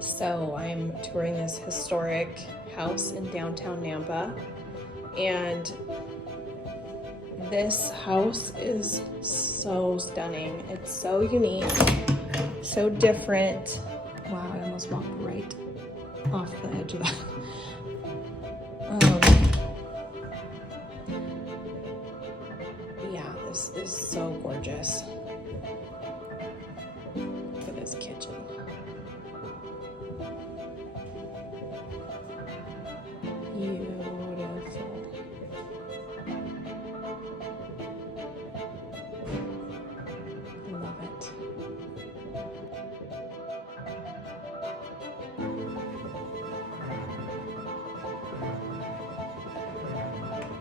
So I'm touring this historic house in downtown Nampa, and this house is so stunning. It's so unique, so different. Wow, I almost walked right off the edge of that. Yeah, this is so gorgeous. Look at this kitchen. Beautiful. Love it.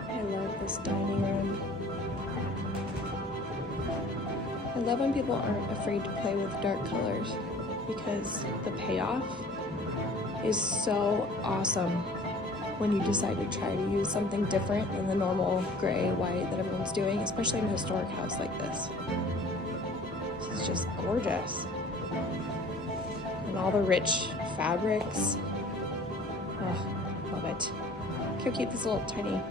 I love this dining room. I love when people aren't afraid to play with dark colors because the payoff is so awesome when you decide to try to use something different than the normal gray, white that everyone's doing, especially in a historic house like this. This is just gorgeous. And all the rich fabrics. Oh, love it. Look how cute this little tiny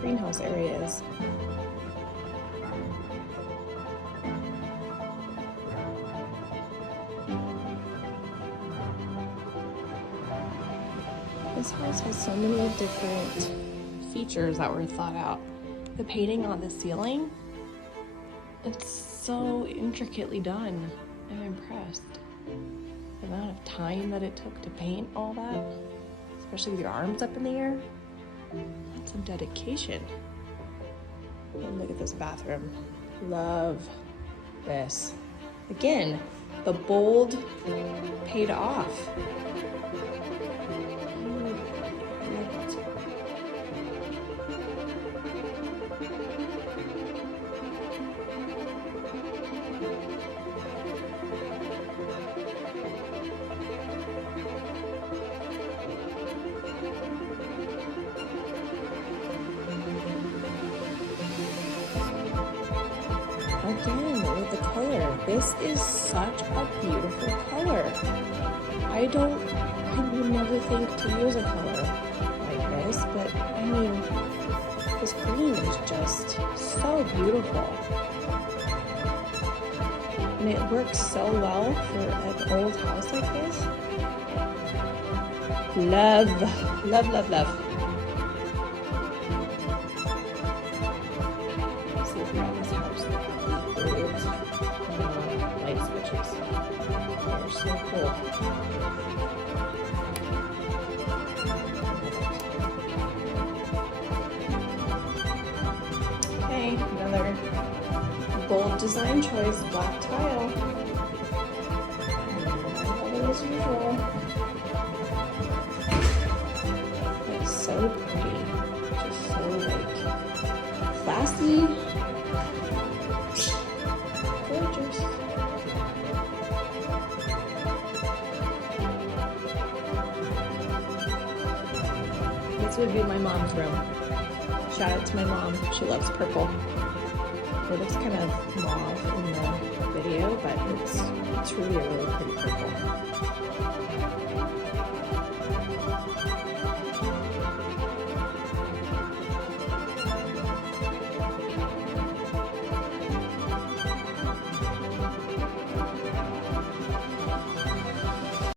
greenhouse area is. This house has so many different features that were thought out. The painting on the ceiling, it's so intricately done. I'm impressed. The amount of time that it took to paint all that, especially with your arms up in the air, that's some dedication. And look at this bathroom. Love this. Again, the bold paid off. Again, with the color, this is such a beautiful color. I would never think to use a color like this, but I mean, this green is just so beautiful. And it works so well for an old house like this. Love, love, love, love. See throughout this house, the old light switches. They're so cool. Okay, another bold design choice, black tile. As usual. It's so pretty. Just so like classy. Gorgeous. This would be my mom's room. Shout out to my mom. She loves purple. It looks kind of mauve in the video, but it's really a really pretty purple.